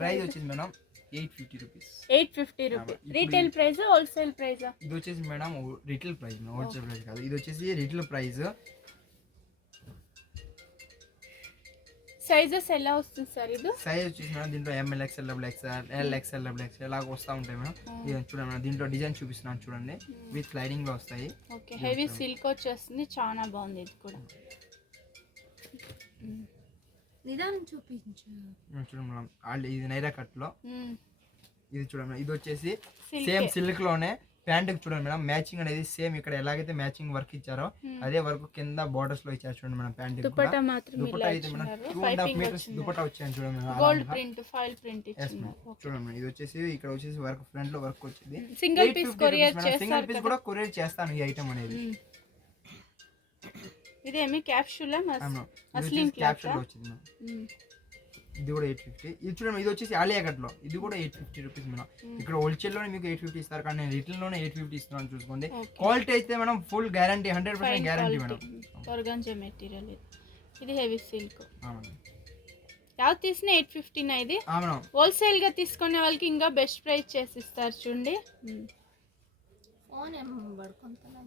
Price వచ్చేసి madam eight fifty rupees. Eight fifty rupees retail price wholesale price? ఇది వచ్చేసి madam retail price wholesale price కాదు. ఇది వచ్చేసి రిటైల్ ప్రైస్. సైజెస్ ఎలా వస్తుంది సార్ ఇది? సైజ్ వచ్చేసి మేడం దీంట్లో M L XL double XL L XL double XL ఇలాగ వస్తూ ఉంటాయి మేడం. ఇది చూడండి మేడం దీంట్లో డిజైన్ చూపిస్తున్నాను చూడండి. విత్ లైనింగ్లో వస్తాయి. ఓకే హెవీ సిల్క్ వచ్చేస్తుంది చాలా బాగుంది ఇది కూడా. నిదానం చూపించు. మేడం. ఆల్రెడీ ఇది నైరా కట్లో మ్మ్. ఇది చూడండి ఇది వచ్చేసి సేమ్. సిల్క్లోనే ప్యాంట్ చూడండి మేడం. మ్యాచింగ్ అనేది సేమ్ ఇక్కడ ఎలాగైతే మ్యాచింగ్ వర్క్ ఇచ్చారో అదే వర్క్ కింద బోర్డర్స్లో ఇచ్చారు చూడండి మేడం ప్యాంట్ దుపట్టా అయితే madam two and half meters dupatta వచ్చాను చూడండి madam. Gold. Print foil print. చూడండి మేడం. ఇది వచ్చేసి ఇక్కడ వచ్చేసి వర్క్ ఫ్రంట్లో వర్క్ వచ్చింది. సింగిల్ పీస్ కొరియర్ సింగిల్ చేస్తారు పీస్ కదా. కూడా కొరియర్ చేస్తాను ఈ ఐటమ్ అనేది. ఇదేమి క్యాప్షులా వచ్చేసి క్లాత్ వచ్చింది మేడం. ఇది కూడా ఎయిట్ ఫిఫ్టీ ఇది చూడండి ఇది వచ్చేసి ఆలియా కట్లో. ఇది కూడా ఎయిట్ ఫిఫ్టీ రూపీస్ మేడం. ఇక్కడ హోల్సేల్లోనే మీకు ఎయిట్ ఫిఫ్టీ ఇస్తారు కానీ నేను రిటైల్లోనే ఎయిట్ ఫిఫ్టీ ఇస్తున్నాను చూసుకోండి. క్వాలిటీ అయితే madam full guarantee hundred percent guarantee madam. Organza material ఇది. ఇది హెవీ సిల్క్ ఆ మేడం. యావ్ తీసిన ఎయిట్ ఫిఫ్టీనా ఇది? ఆ మేడం. హోల్సేల్గా తీసుకునే వాళ్ళకి ఇంకా బెస్ట్ ప్రైస్ చేసి ఇస్తారు చూడండి. ఫోన్ పడుకుంటున్నా